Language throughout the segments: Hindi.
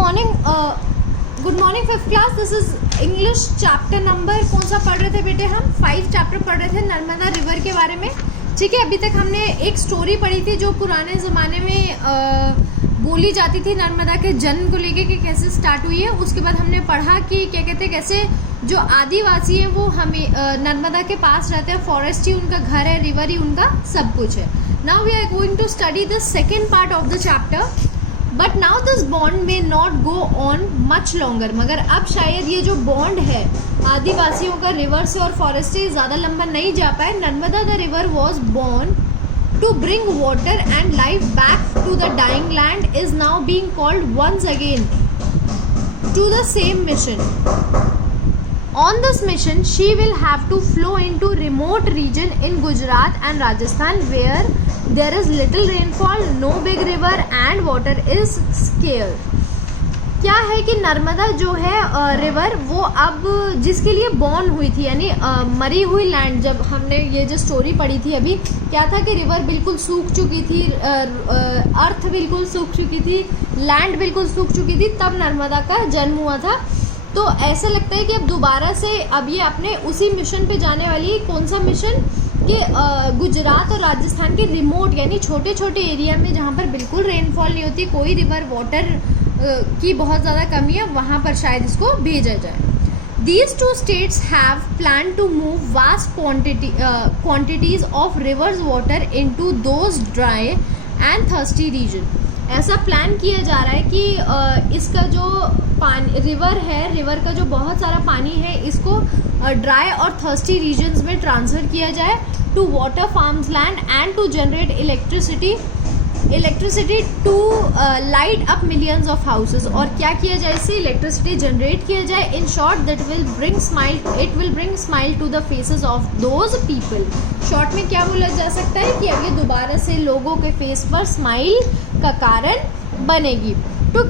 Morning fifth class. This is English chapter number कौन सा पढ़ रहे थे बेटे? हम 5 चैप्टर पढ़ रहे थे नर्मदा रिवर के बारे में। ठीक है, अभी तक हमने एक स्टोरी पढ़ी थी जो पुराने ज़माने में बोली जाती थी नर्मदा के जन्म को लेके कि कैसे स्टार्ट हुई है। उसके बाद हमने पढ़ा कि क्या कहते हैं, कैसे जो आदिवासी हैं वो हमें नर्मदा के पास रहते हैं, फॉरेस्ट ही उनका घर है, रिवर ही उनका सब कुछ है। Now we are going to study the second part of the chapter. But now this bond may not go on much longer. मगर अब शायद ये जो बॉन्ड है आदिवासियों का रिवर से और फॉरेस्ट से ज़्यादा लंबा नहीं जा पाए। Narmada the river was born to bring water and life back to the dying land is now being called once again to the same mission. On this mission, she will have to flow into remote region in Gujarat and Rajasthan where there is little rainfall, no big river and water is scarce. क्या है कि नर्मदा जो है रिवर वो अब जिसके लिए बॉर्न हुई थी, यानी मरी हुई लैंड। जब हमने ये जो स्टोरी पढ़ी थी अभी, क्या था कि रिवर बिल्कुल सूख चुकी थी, अर्थ बिल्कुल सूख चुकी थी, लैंड बिल्कुल सूख चुकी थी, तब नर्मदा का जन्म हुआ था। तो ऐसा लगता है कि अब दोबारा से अब ये अपने उसी मिशन पे जाने वाली है। कौन सा मिशन? कि गुजरात और राजस्थान के रिमोट यानी छोटे छोटे एरिया में जहाँ पर बिल्कुल रेनफॉल नहीं होती, कोई रिवर वाटर की बहुत ज़्यादा कमी है, वहाँ पर शायद इसको भेजा जाए। These two states have planned to move vast quantities of rivers water into those dry and thirsty region. ऐसा प्लान किया जा रहा है कि इसका जो पानी रिवर है, रिवर का जो बहुत सारा पानी है, इसको ड्राई और थर्स्टी रीजन्स में ट्रांसफ़र किया जाए to water farms land and to generate electricity to light up millions of houses. और क्या किया जाए, इससे इलेक्ट्रिसिटी जनरेट किया जाए। In short that will bring smile to the faces of those people. Short में क्या बोला जा सकता है कि अब ये दोबारा से लोगों के फेस पर स्माइल का कारण बनेगी। To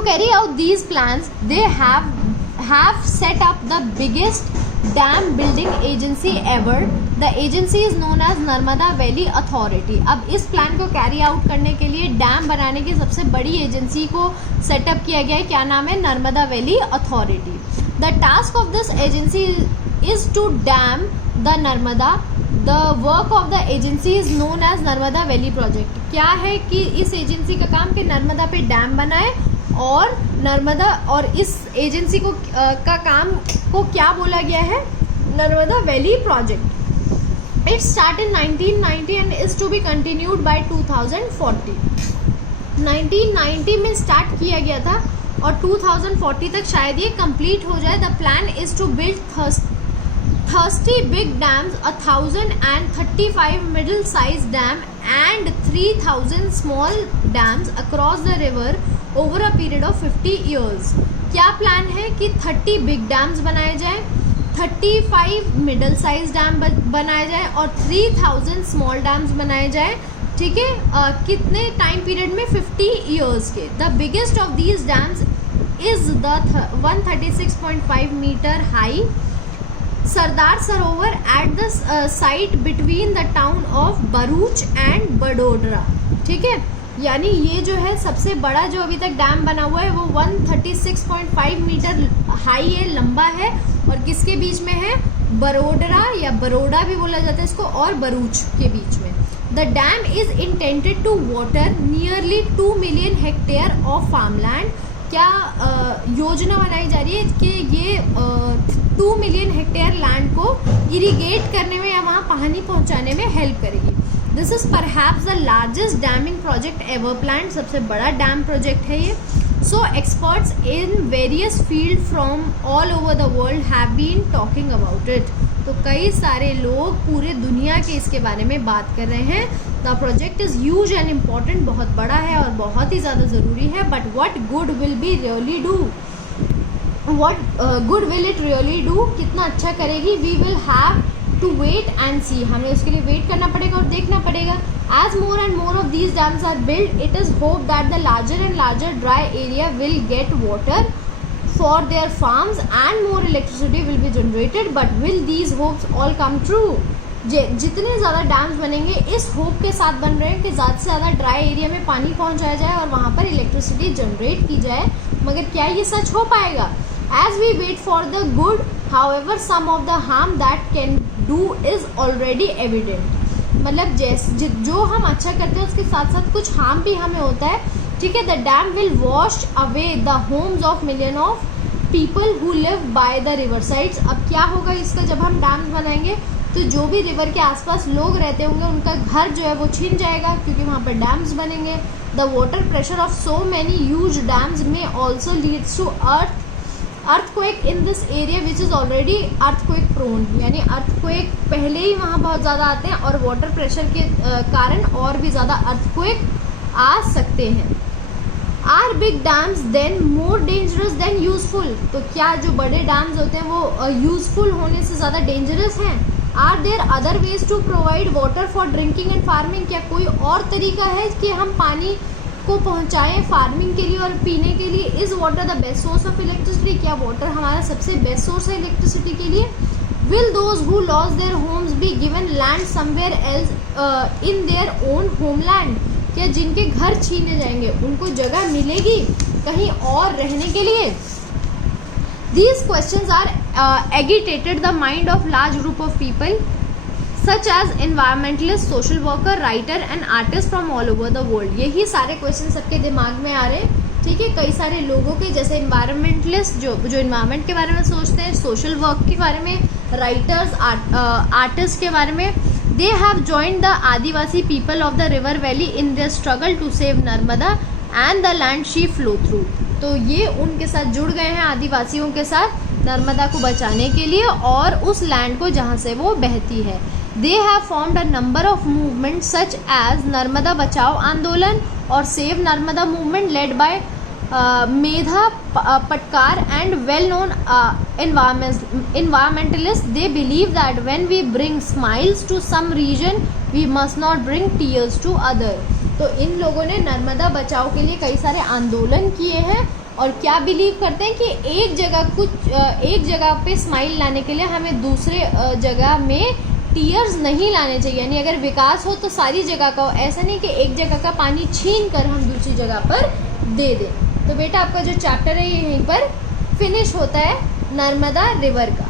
carry out these plans they have set up the biggest dam building agency ever. The agency is known as Narmada Valley Authority. अब इस प्लान को कैरी आउट करने के लिए डैम बनाने की सबसे बड़ी एजेंसी को सेटअप किया गया है। क्या नाम है? Narmada Valley Authority. The task of this agency is to dam the Narmada. The work of the agency is known as Narmada Valley Project. क्या है कि इस एजेंसी का काम कि नर्मदा पे डैम बनाए, और नर्मदा और इस एजेंसी को का काम को क्या बोला गया है? Narmada Valley Project. It start in 1990 and is to be continued by 2040। 1990 में स्टार्ट किया गया था और 2040 तक शायद ये कंप्लीट हो जाए। The plan is to build 30 big dams, 1035 middle-sized dam and 3000 small dams across the river over a period of 50 years. क्या प्लान है कि 30 बिग डैम्स बनाए जाएं, 35 मिडल साइज डैम बनाए जाएं और 3000 स्मॉल डैम्स बनाए जाएं। ठीक है, कितने टाइम पीरियड में? 50 ईयर्स के। The biggest of these dams is the 136.5 metre high Sardar Sarovar at the site between the town of Bharuch and Vadodara. ठीक है, यानी ये जो है सबसे बड़ा जो अभी तक डैम बना हुआ है वो 136.5 मीटर हाई है, लंबा है, और किसके बीच में है? बरोडरा या बरोडा भी बोला जाता है इसको, और भरूच के बीच में। The dam is intended to water nearly 2 million hectare of farmland. क्या योजना बनाई जा रही है कि ये 2 मिलियन हेक्टेयर लैंड को इरिगेट करने में या वहाँ पानी पहुँचाने में हेल्प करेगी। This is perhaps the largest damming project ever planned. सबसे बड़ा डैम प्रोजेक्ट है ये। So experts in various field from all over the world have been talking about it. तो कई सारे लोग पूरे दुनिया के इसके बारे में बात कर रहे हैं। The project is huge and important, बहुत बड़ा है और बहुत ही ज़्यादा ज़रूरी है। But what good will be really do? What good will it really do? कितना अच्छा करेगी? We will have to wait and see. हमें उसके लिए वेट करना पड़ेगा और देखना पड़ेगा। As more and more of these dams are build, it is hope that the larger and larger dry area will get water for their farms and more electricity will be generated. But will these hopes all come true? जितने ज़्यादा डैम्स बनेंगे इस होप के साथ बन रहे हैं कि ज़्यादा से ज़्यादा ड्राई एरिया में पानी पहुंचाया जाए और वहाँ पर इलेक्ट्रिसिटी इलेक्ट्रिसिटी जनरेट की जाए, मगर क्या ये सच हो पाएगा? As we wait for the good, however some of the harm that can do is already evident. मतलब जैसे जो हम अच्छा करते हैं उसके साथ साथ कुछ हार्म भी हमें होता है, ठीक है। The dam will wash away the homes of million of people who live by the river sides. अब क्या होगा इसका, जब हम डैम्स बनाएंगे तो जो भी रिवर के आसपास लोग रहते होंगे उनका घर जो है वो छीन जाएगा, क्योंकि वहाँ पर डैम्स बनेंगे। The water pressure of so many huge dams may also leads to earthquake in this area which is already earthquake prone. यानी अर्थक्वेक पहले ही वहाँ बहुत ज़्यादा आते हैं और वाटर प्रेशर के कारण और भी ज़्यादा अर्थक्वेक आ सकते हैं। Are big dams then more dangerous than useful? तो क्या जो बड़े डैम्स होते हैं वो यूजफुल होने से ज़्यादा डेंजरस हैं? Are there other ways to provide water for drinking and farming? क्या कोई और तरीका है कि हम पानी को पहुंचाएं फार्मिंग के लिए और पीने के लिए? Is water the best source of electricity? क्या वाटर हमारा सबसे बेस्ट सोर्स है इलेक्ट्रिसिटी के लिए? Will those who loss their homes be given land somewhere else in their own homeland? क्या जिनके घर छीने जाएंगे उनको जगह मिलेगी कहीं और रहने के लिए? These questions are agitated the mind of large group of people such as environmentalists, social worker, writer and artists from all over the world। यही सारे क्वेश्चन सबके दिमाग में आ रहे हैं, ठीक है। कई सारे लोगों के, जैसे environmentalists जो environment के बारे में सोचते हैं, social work के बारे में, writers, artists के बारे में। They have joined the Adivasi people of the river valley in their struggle to save Narmada and the land she flow through। तो ये उनके साथ जुड़ गए हैं, आदिवासियों के साथ, नर्मदा को बचाने के लिए और उस लैंड को जहाँ से वो बहती है। They have formed a number of movements such as Narmada बचाओ आंदोलन और save Narmada movement led by Medha Patkar and well-known environmentalists। They believe that when we bring smiles to some region, we must not bring tears to other। तो इन लोगों ने नर्मदा बचाओ के लिए कई सारे आंदोलन किए हैं और क्या बिलीव करते हैं कि एक जगह पे स्माइल लाने के लिए हमें दूसरे जगह में टीयर्स नहीं लाने चाहिए। यानी अगर विकास हो तो सारी जगह का हो, ऐसा नहीं कि एक जगह का पानी छीन कर हम दूसरी जगह पर दे दें। तो बेटा आपका जो चैप्टर है ये यहीं पर फिनिश होता है नर्मदा रिवर का।